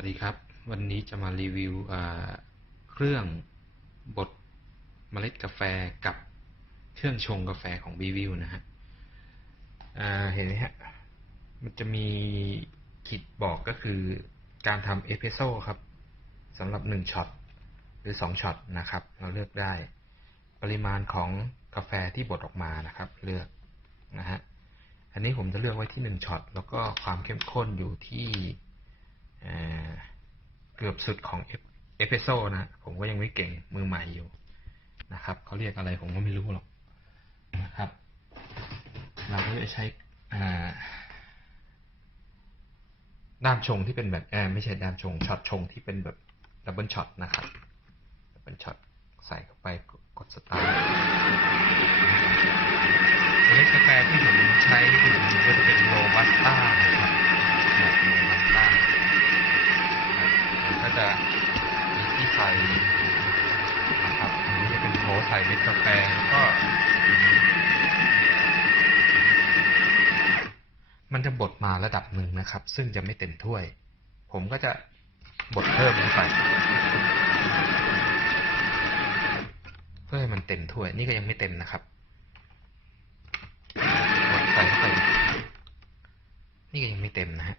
วัสดีครับ วันนี้จะมารีวิวเครื่องบดเมล็ดกาแฟกับเครื่องชงกาแฟของ b ีวิวนะฮะเห็นไหมฮะ มันจะมีขีดบอกก็คือการทำเอสเปรสโซ่ครับสำหรับหนึ่งช็อตหรือสองช็อตนะครับ เราเลือกได้ ปริมาณของกาแฟที่บดออกมานะครับ เลือกนะฮะ อันนี้ผมจะเลือกไว้ที่หนึ่งช็อตแล้วก็ความเข้มข้นอยู่ที่ เเกือบสุดของเอสเปโซ่นะ ผมก็ยังไม่เก่งมือใหม่อยู่นะครับเขาเรียกอะไรผมก็ไม่รู้หรอกนะครับ เราก็จะใช้ด้ามชงที่เป็นแบบเออไม่ใช่ด้ามชงช็อตชงที่เป็นแบบดับเบิลช็อตนะครับดับเบิลช็อตใส่เข้าไปกดสตาร์ทเมล็ดกาแฟที่ผมใช้ จะมีที่ใส่นะครับอันนี้จะเป็นโถใส่เม็ดกาแฟแล้วก็ มันจะบดมาระดับหนึ่งนะครับ ซึ่งจะไม่เต็มถ้วย ผมก็จะบดเพิ่มลงไปเพื่อให้มันเต็มถ้วย นี่ก็ยังไม่เต็มนะครับบดใส่เข้าไปนี่ก็ยังไม่เต็มนะฮะ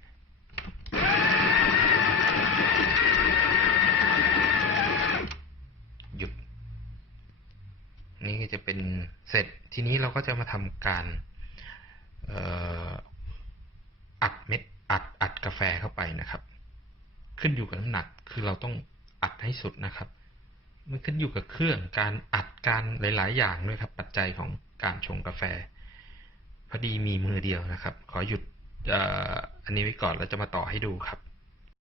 หยุด นี่ก็ จะเป็นเสร็จทีนี้เราก็จะมาทำการอัดเม็ดอัดอัดกาแฟเข้าไปนะครับ ขึ้นอยู่กับน้ำหนักคือเราต้องอัดให้สุดนะครับ มันขึ้นอยู่กับเครื่องการอัดการหลาย ๆ อย่างด้วยครับ ปัจจัยของการชงกาแฟ พอดีมีมือเดียวนะครับ ขอหยุดอออันนี้ไว้ก่อนแล้วจะมาต่อให้ดูครับ